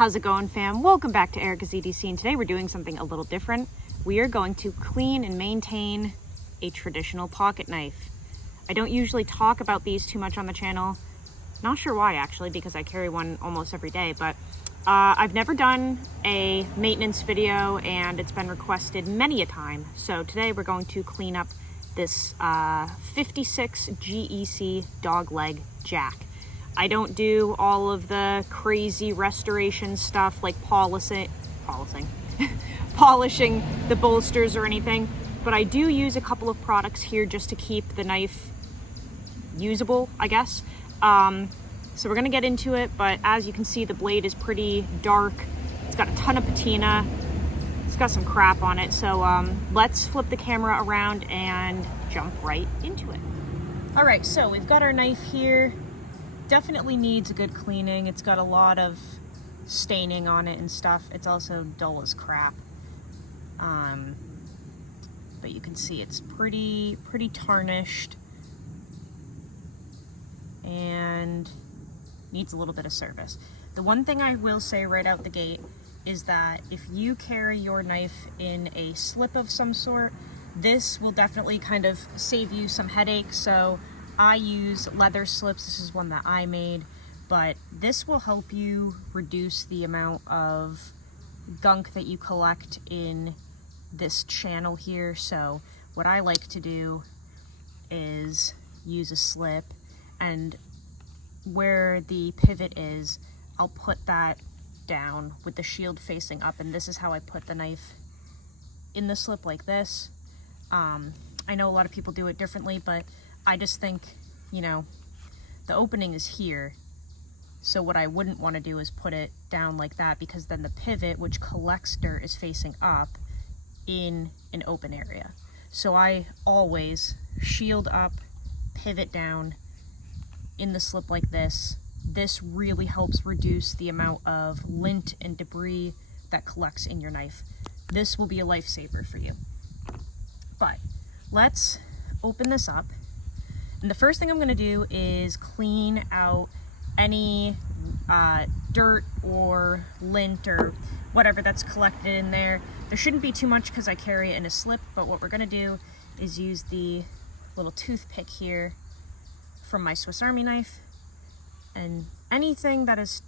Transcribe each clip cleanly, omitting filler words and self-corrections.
How's it going, fam? Welcome back to Erica's EDC, and today we're doing something a little different. We are going to clean and maintain a traditional pocket knife. I don't usually talk about these too much on the channel. Not sure why, actually, because I carry one almost every day, but I've never done a maintenance video, and it's been requested many a time. So today we're going to clean up this 56 GEC dog leg jack. I don't do all of the crazy restoration stuff like polishing the bolsters or anything, but I do use a couple of products here just to keep the knife usable, I guess. So we're gonna get into it, but as you can see, the blade is pretty dark. It's got a ton of patina. It's got some crap on it. So let's flip the camera around and jump right into it. All right, so we've got our knife here. Definitely needs a good cleaning. It's got a lot of staining on it and stuff. It's also dull as crap. But you can see it's pretty tarnished and needs a little bit of service. The one thing I will say right out the gate is that if you carry your knife in a slip of some sort, this will definitely kind of save you some headaches. So I use leather slips. This is one that I made, but this will help you reduce the amount of gunk that you collect in this channel here. So what I like to do is use a slip, and where the pivot is, I'll put that down with the shield facing up, and this is how I put the knife in the slip, like this. I know a lot of people do it differently, but I just think, you know, the opening is here. So what I wouldn't want to do is put it down like that, because then the pivot, which collects dirt, is facing up in an open area. So I always shield up, pivot down in the slip like this. This really helps reduce the amount of lint and debris that collects in your knife. This will be a lifesaver for you. But let's open this up. And the first thing I'm going to do is clean out any dirt or lint or whatever that's collected in there. There shouldn't be too much because I carry it in a slip, but what we're going to do is use the little toothpick here from my Swiss Army knife, and anything that is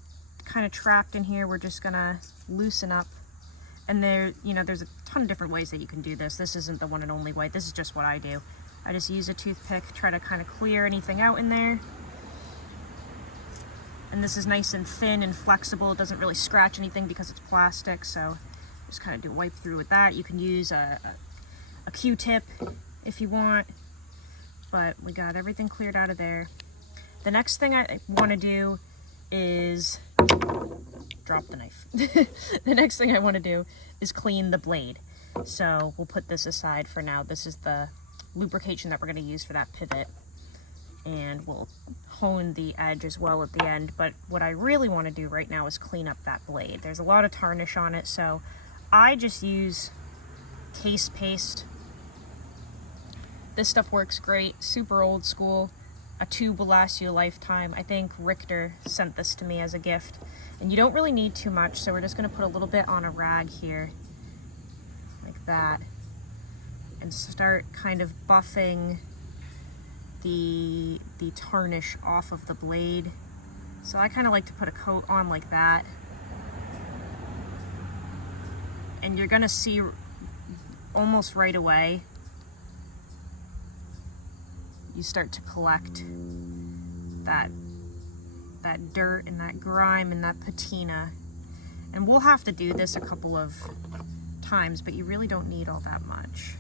kind of trapped in here, we're just going to loosen up. And there's a ton of different ways that you can do this. This isn't the one and only way. This is just what I do. I just use a toothpick, try to kind of clear anything out in there. And this is nice and thin and flexible. It doesn't really scratch anything because it's plastic, so just kind of do a wipe through with that. You can use a Q-tip if you want, but we got everything cleared out of there. The next thing I want to do is drop the knife. The next thing I want to do is clean the blade. So we'll put this aside for now. This is the lubrication that we're going to use for that pivot, and we'll hone the edge as well at the end. But what I really want to do right now is clean up that blade. There's a lot of tarnish on it, so I just use case paste. This stuff works great, super old school. A tube will last you a lifetime. I think Richter sent this to me as a gift, and you don't really need too much, so we're just going to put a little bit on a rag here like that, and start kind of buffing the tarnish off of the blade. So I kind of like to put a coat on like that, and you're gonna see almost right away you start to collect that dirt and that grime and that patina. And we'll have to do this a couple of times, but you really don't need all that much.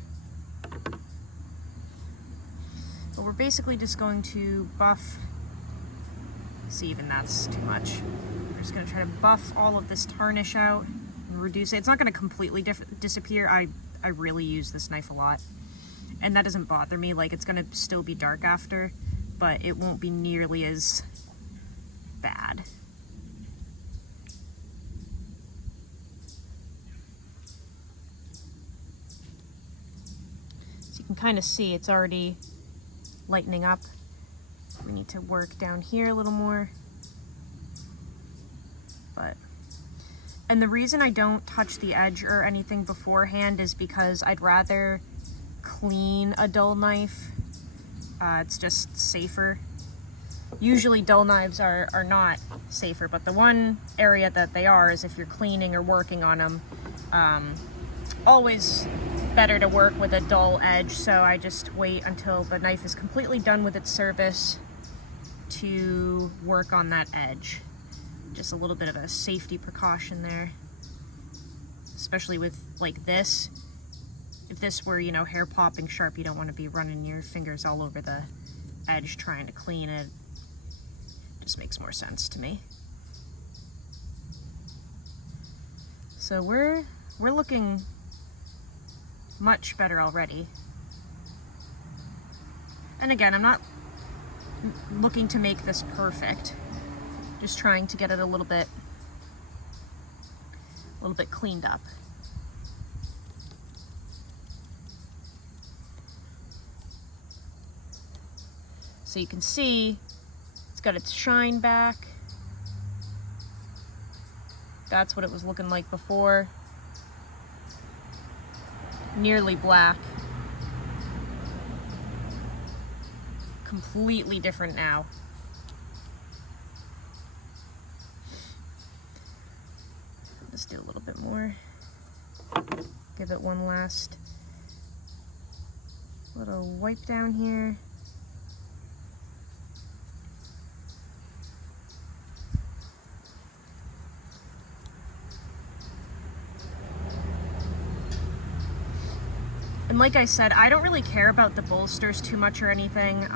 But we're basically just going to buff. See, even that's too much. We're just going to try to buff all of this tarnish out and reduce it. It's not going to completely disappear. I really use this knife a lot, and that doesn't bother me. Like, it's going to still be dark after, but it won't be nearly as bad. So you can kind of see it's already lightening up. We need to work down here a little more, but And the reason I don't touch the edge or anything beforehand is because I'd rather clean a dull knife. It's just safer. Usually dull knives are not safer, but the one area that they are is if you're cleaning or working on them. Always better to work with a dull edge, so I just wait until the knife is completely done with its service to work on that edge. Just a little bit of a safety precaution there, especially with like this. If this were, you know, hair popping sharp, you don't want to be running your fingers all over the edge trying to clean it. Just makes more sense to me. So we're looking much better already. And again, I'm not looking to make this perfect. Just trying to get it a little bit cleaned up. So you can see it's got its shine back. That's what it was looking like before. Nearly black. Completely different now. Let's do a little bit more. Give it one last little wipe down here. And like I said, I don't really care about the bolsters too much or anything.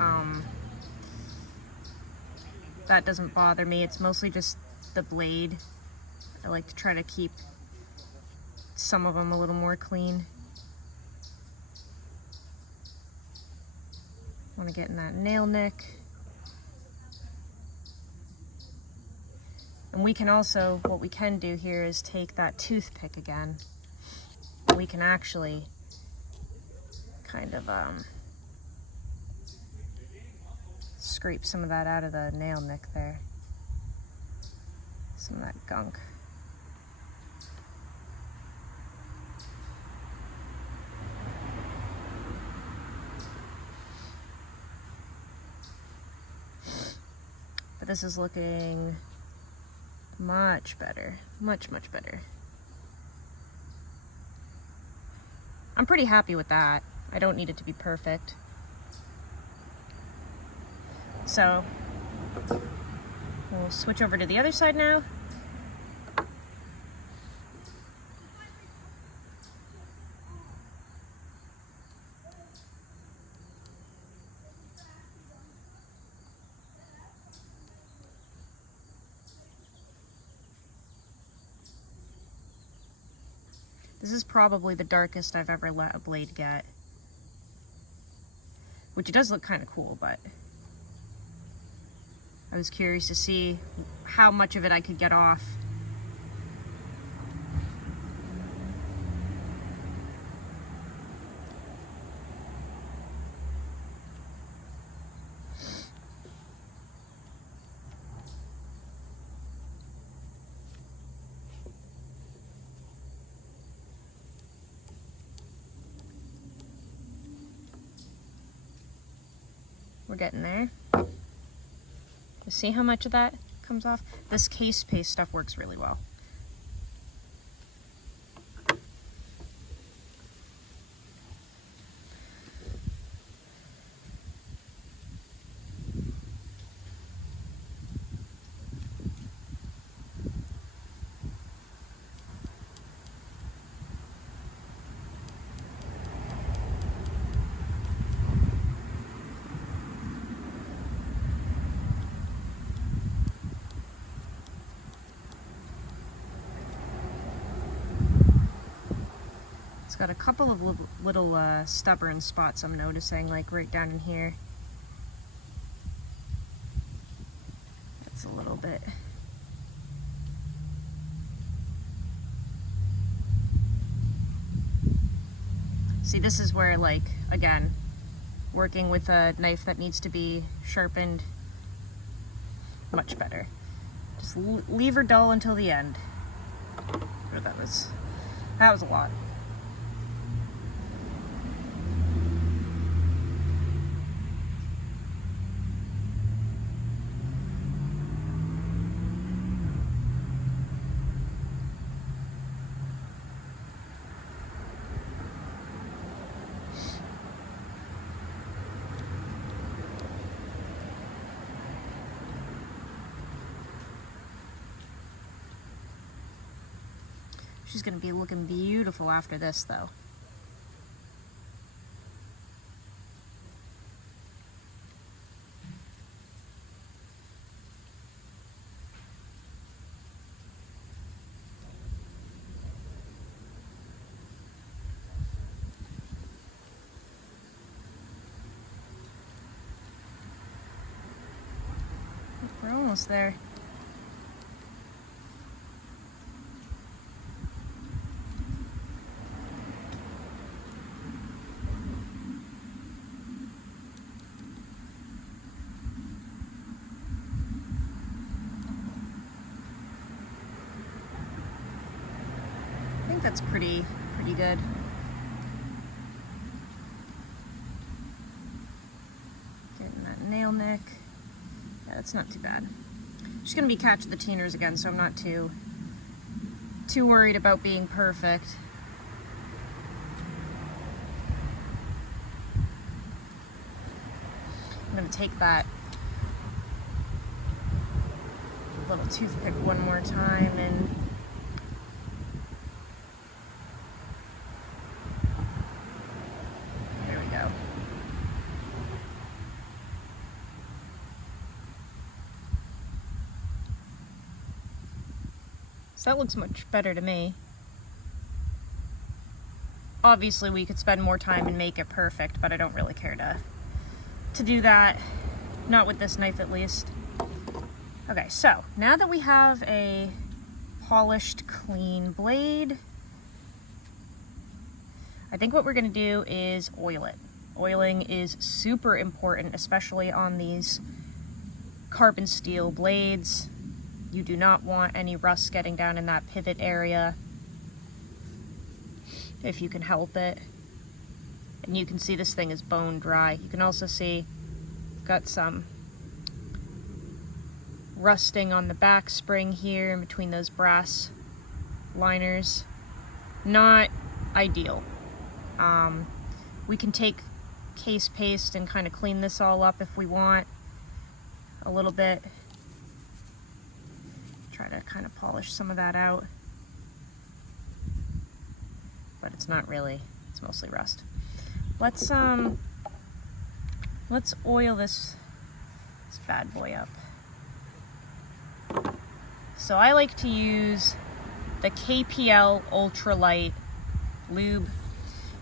That doesn't bother me. It's mostly just the blade. I like to try to keep some of them a little more clean. Want to get in that nail nick. And we can also, what we can do here is take that toothpick again. We can actually kind of scrape some of that out of the nail nick there. Some of that gunk. But this is looking much better. Much, much better. I'm pretty happy with that. I don't need it to be perfect. So we'll switch over to the other side now. This is probably the darkest I've ever let a blade get. Which it does look kind of cool, but I was curious to see how much of it I could get off. We're getting there. You see how much of that comes off? This case paste stuff works really well. Got a couple of little stubborn spots I'm noticing, like right down in here. That's a little bit. See, this is where, like, again, working with a knife that needs to be sharpened, much better. Just leave her dull until the end. That was a lot. She's gonna be looking beautiful after this, though. We're almost there. I think that's pretty good. Getting that nail nick. Yeah, that's not too bad. She's gonna be catching the teeners again, so I'm not too worried about being perfect. I'm gonna take that little toothpick one more time and there we go. So that looks much better to me. Obviously we could spend more time and make it perfect, but I don't really care to do that. Not with this knife, at least. Okay, so now that we have a polished, clean blade, I think what we're gonna do is oil it. Oiling is super important, especially on these carbon steel blades. You do not want any rust getting down in that pivot area if you can help it. And you can see this thing is bone dry. You can also see got some rusting on the back spring here in between those brass liners. Not ideal. We can take case paste and kind of clean this all up if we want a little bit. Try to kind of polish some of that out. But it's not really, it's mostly rust. Let's oil this bad boy up. So I like to use the KPL Ultralight lube.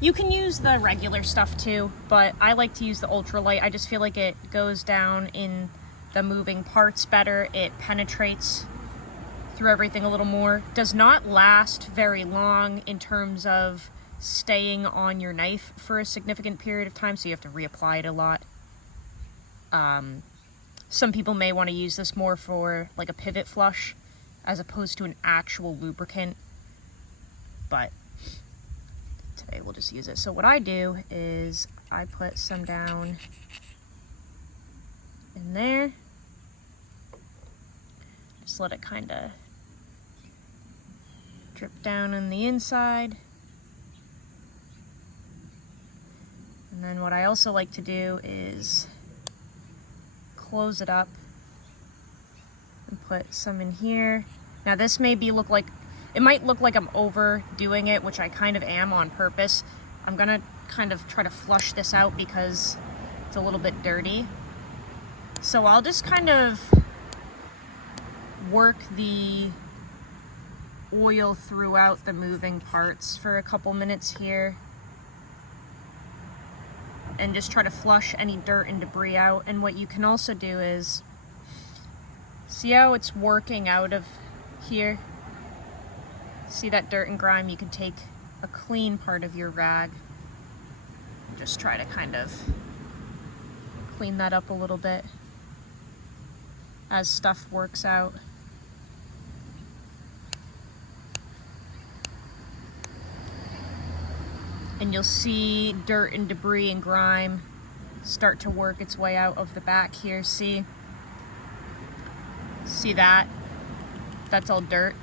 You can use the regular stuff too, but I like to use the Ultralight. I just feel like it goes down in the moving parts better. It penetrates through everything a little more. Does not last very long in terms of staying on your knife for a significant period of time, so you have to reapply it a lot. Some people may want to use this more for like a pivot flush as opposed to an actual lubricant, but today we'll just use it. So what I do is I put some down in there. Just let it kind of drip down on the inside. And then what I also like to do is close it up and put some in here. Now this may look like, it might look like I'm overdoing it, which I kind of am on purpose. I'm gonna kind of try to flush this out because it's a little bit dirty. So I'll just kind of work the oil throughout the moving parts for a couple minutes here and just try to flush any dirt and debris out. And what you can also do is, see how it's working out of here? See that dirt and grime? You can take a clean part of your rag and just try to kind of clean that up a little bit as stuff works out. and you'll see dirt and debris and grime start to work its way out of the back here. See that? That's all dirt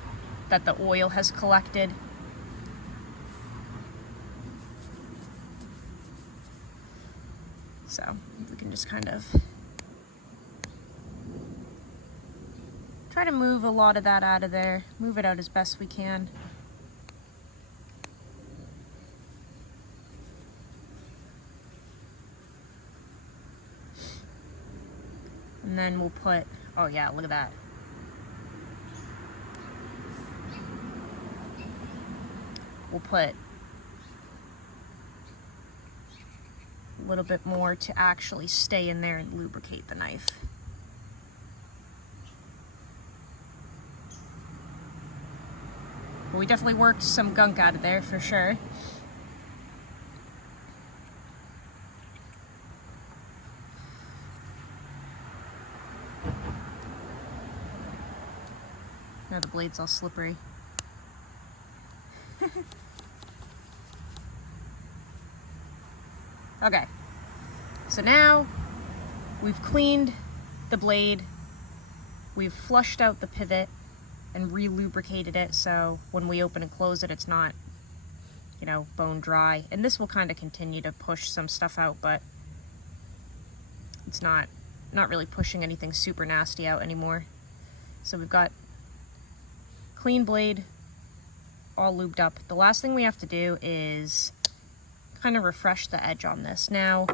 that the oil has collected. So we can just kind of try to move a lot of that out of there, move it out as best we can. And then we'll put, oh yeah, look at that. We'll put a little bit more to actually stay in there and lubricate the knife. But we definitely worked some gunk out of there for sure. Now the blade's all slippery. Okay, so now we've cleaned the blade, we've flushed out the pivot and re-lubricated it so when we open and close it, it's not, you know, bone dry. And this will kind of continue to push some stuff out, but it's not really pushing anything super nasty out anymore. So we've got clean blade, all lubed up. The last thing we have to do is kind of refresh the edge on this. Now,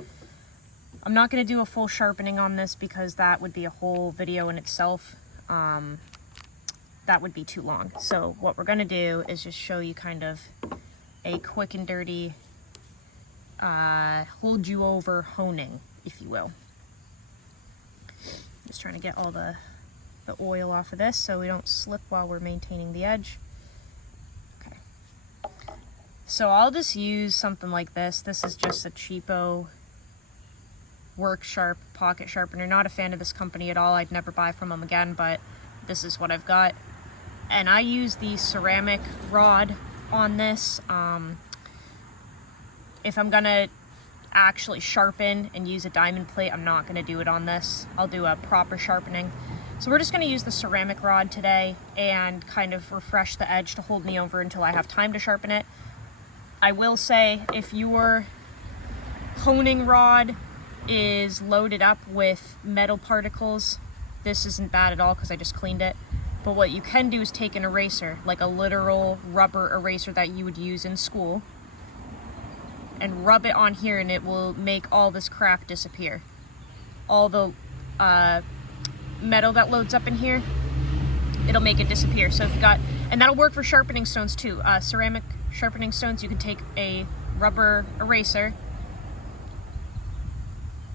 I'm not going to do a full sharpening on this because that would be a whole video in itself. That would be too long. So what we're going to do is just show you kind of a quick and dirty hold you over honing, if you will. Just trying to get all the oil off of this so we don't slip while we're maintaining the edge. Okay. So I'll just use something like this. This is just a cheapo Work Sharp pocket sharpener. Not a fan of this company at all. I'd never buy from them again, but this is what I've got. And I use the ceramic rod on this. If I'm gonna actually sharpen and use a diamond plate, I'm not gonna do it on this. I'll do a proper sharpening. So we're just gonna use the ceramic rod today and kind of refresh the edge to hold me over until I have time to sharpen it. I will say, if your honing rod is loaded up with metal particles, this isn't bad at all because I just cleaned it. But what you can do is take an eraser, like a literal rubber eraser that you would use in school, and rub it on here, and it will make all this crap disappear. All the metal that loads up in here, it'll make it disappear. So if you got, and that'll work for sharpening stones too. Ceramic sharpening stones, you can take a rubber eraser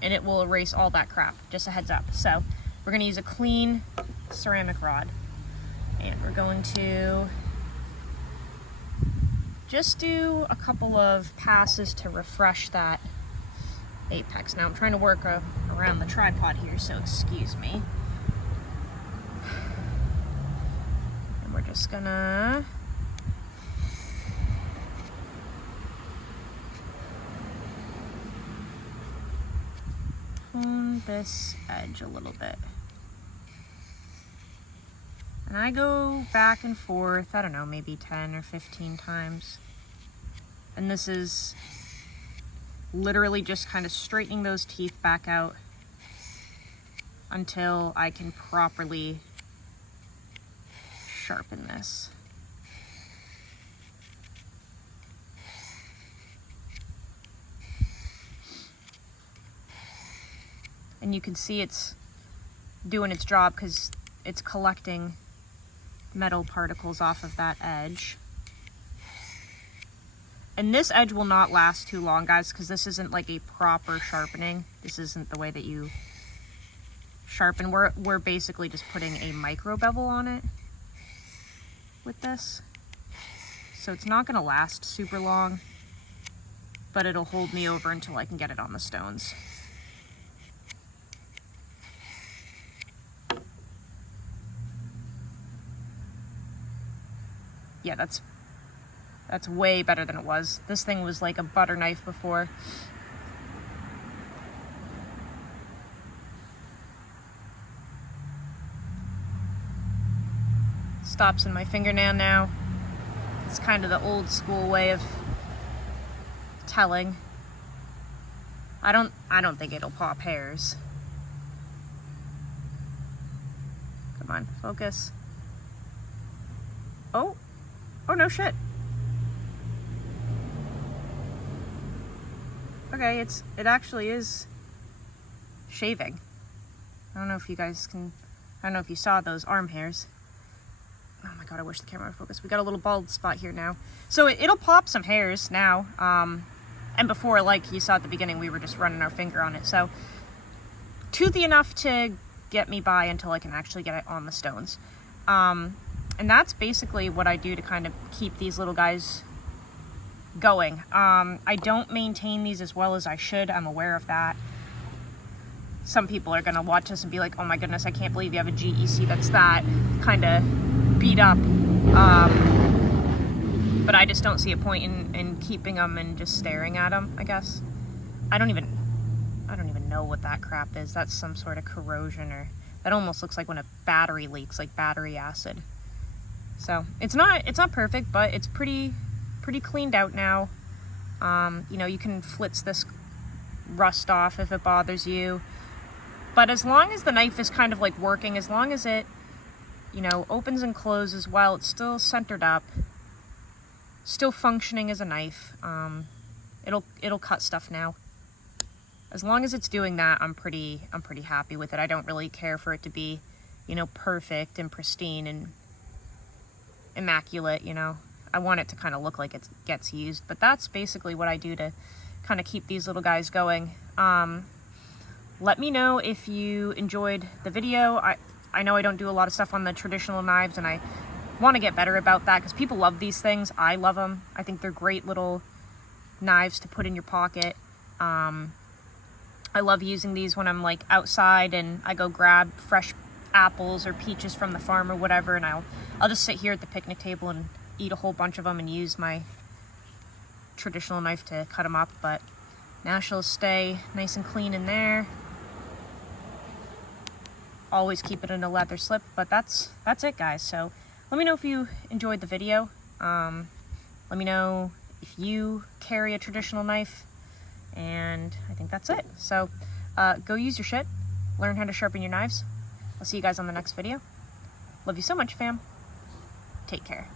and it will erase all that crap. Just a heads up. So we're gonna use a clean ceramic rod, and we're going to just do a couple of passes to refresh that apex. Now I'm trying to work around the tripod here, so excuse me. And we're just gonna hone this edge a little bit. And I go back and forth, I don't know, maybe 10 or 15 times. And this is literally just kind of straightening those teeth back out until I can properly sharpen this. And you can see it's doing its job because it's collecting metal particles off of that edge. And this edge will not last too long, guys, because this isn't like a proper sharpening. This isn't the way that you sharpen. We're basically just putting a micro bevel on it with this. So it's not gonna last super long, but it'll hold me over until I can get it on the stones. Yeah, That's way better than it was. This thing was like a butter knife before. Stops in my fingernail now. It's kind of the old school way of telling. I don't think it'll pop hairs. Come on, focus. Oh no shit. Okay, it actually is shaving. I don't know if you guys can, I don't know if you saw those arm hairs. Oh my god, I wish the camera would focus. We got a little bald spot here now. So it'll pop some hairs now. And before, like you saw at the beginning, we were just running our finger on it. So toothy enough to get me by until I can actually get it on the stones. And that's basically what I do to kind of keep these little guys going. I don't maintain these as well as I should. I'm aware of that. Some people are going to watch this and be like, oh my goodness, I can't believe you have a GEC that's that kind of beat up. But I just don't see a point in keeping them and just staring at them, I guess. I don't even know what that crap is. That's some sort of corrosion, or that almost looks like when a battery leaks, like battery acid. So it's not perfect, but it's pretty cleaned out now. You know, you can flitz this rust off if it bothers you. But as long as the knife is kind of like working, as long as it, you know, opens and closes while it's still centered up, still functioning as a knife, it'll cut stuff now. As long as it's doing that, I'm pretty happy with it. I don't really care for it to be, you know, perfect and pristine and immaculate, you know. I want it to kind of look like it gets used, but that's basically what I do to kind of keep these little guys going. Let me know if you enjoyed the video. I know I don't do a lot of stuff on the traditional knives, and I want to get better about that because people love these things. I love them. I think they're great little knives to put in your pocket. I love using these when I'm like outside and I go grab fresh apples or peaches from the farm or whatever, and I'll just sit here at the picnic table and eat a whole bunch of them and use my traditional knife to cut them up. But now she'll stay nice and clean in there. Always keep it in a leather slip, but that's it, guys. So let me know if you enjoyed the video. Let me know if you carry a traditional knife, and I think that's it. So go use your shit, learn how to sharpen your knives. I'll see you guys on the next video. Love you so much, fam. Take care.